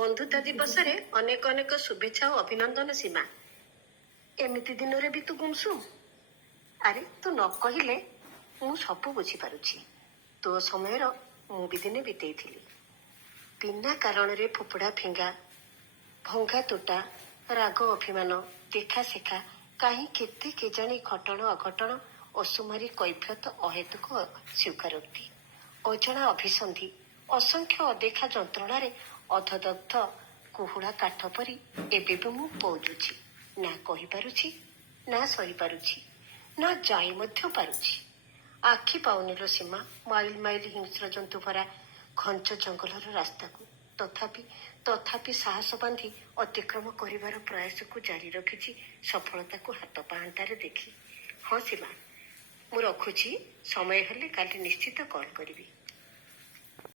ବନ୍ଧୁତା ଦିବସରେ ଅନେକ ଅନେକ ଶୁଭେଚ୍ଛା ଓ ଅଭିନନ୍ଦନ ସୀମା। ଏମିତି ଦିନରେ ବି ତୁ ଗୁମସୁମ? ଆରେ ତୁ ନ କହିଲେ ମୁଁ ସବୁ ବୁଝିପାରୁଛି। ତୋ ସମୟର ମୁଁ ବି ଦିନେ ବିତେଇଥିଲି। ବିନା କାରଣରେ ଫୋପଡ଼ା ଫିଙ୍ଗା, ଭଙ୍ଗା ତୋଟା, ରାଗ ଅଭିମାନ, ଦେଖା ଶେଖା, କାହିଁ କେତେ କେଜାଣି ଘଟଣ ଅଘଟଣ, ଅସୁମାରୀ କୈଫିୟତ, ଅହେତୁକ ସ୍ୱୀକାରୋକ୍ତି, ଅଜଣା ଅଭିସନ୍ଧି, ଅସଂଖ୍ୟ ଅଦେଖା ଯନ୍ତ୍ରଣାରେ ଅଧଦଗ୍ଧ କୁହୁଳା କାଠ ପରି ଏବେ ବି ମୁଁ ପଉଜୁଛି। ନା କହିପାରୁଛି, ନା ସହିପାରୁଛି, ନା ଯାଇ ମଧ୍ୟ ପାରୁଛି। ଆଖି ପାଉନି ଲୋ ସୀମା ମାଇଲ ମାଇଲ ହିଂସ୍ର ଜନ୍ତୁ ଭରା ଘଞ୍ଚ ଜଙ୍ଗଲର ରାସ୍ତାକୁ। ତଥାପି ସାହସ ବାନ୍ଧି ଅତିକ୍ରମ କରିବାର ପ୍ରୟାସକୁ ଜାରି ରଖିଛି, ସଫଳତାକୁ ହାତ ପାହାନ୍ତାରେ ଦେଖି। ହଁ ସୀମା, ମୁଁ ରଖୁଛି। ସମୟ ହେଲେ କାଲି ନିଶ୍ଚିତ କଲ୍ କରିବି।